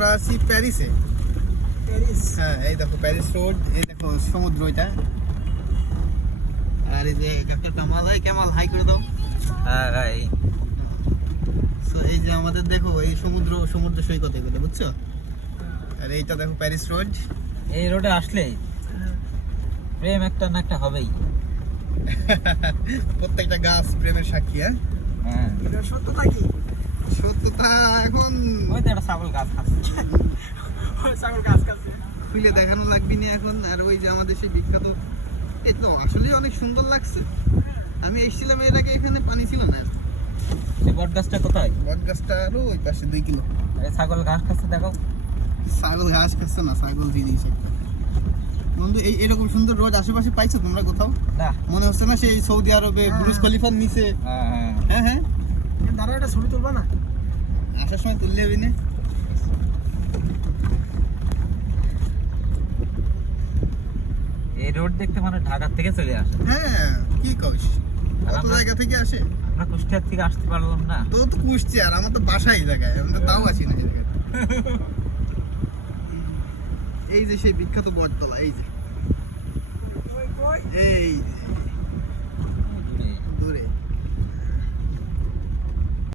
আমরা আছি প্যারিসে। হ্যাঁ, এই দেখো প্যারিস রোড, এই দেখো সমুদ্র এটা। আর এই যে কাকা কামাল, কামাল হাই করে দাও। হ্যাঁ, সো এই যে আমাদের দেখো এই সমুদ্র সৈকত এগুলো, বুঝছো? আর এইটা দেখো প্যারিস রোড। এই রোডে আসলে প্রেম একটা না একটা হবেই। প্রত্যেকটা গাছ প্রেমের সাক্ষী। হ্যাঁ, এটা সত্যতা কি? সত্যতা এখন ওই তো একটা ছাগল গাছ খাচ্ছে। ছাগল গাছ খাচ্ছে। খুলে দেখানো লাগবে না এখন। আর ওই যে আমাদের সেই বিখ্যাত, এটা আসলে অনেক সুন্দর লাগছে। আমি এসেছিলাম এর আগে, এখানে পানি ছিল না। সেই বট গাছটা কোথায়? বট গাছটা আরো ওই পাশে 2 কিলো। এই ছাগল ঘাস খাচ্ছে দেখো। ছাগল ঘাস খাচ্ছে না, ছাগল জিনিস একটা। বন্ধু এরকম সুন্দর রোড আশেপাশে পাইছো তোমরা কোথাও? না, মনে হচ্ছে না সেই সৌদি আরবে বুরুজ খলিফার নিচে? হ্যাঁ, হ্যাঁ, দাঁড়া, একটা ছবি তুলবা না? আসার সময় তুললে হবে না? এই রোড দেখতে মানে ঢাকা থেকে চলে আসে। হ্যাঁ, কি কইস, আর কত আমরা- জায়গা থেকে আসে। আমরা কুষ্টিয়ার থেকে আসতে পারলাম না। তো কুষ্টি, আর আমার তো বাসা এই জায়গায়, আমি তো তাও আছি না এই জায়গায়। এই যে সেই বিখ্যাত বটতলা, এই যে কই কই? এই যে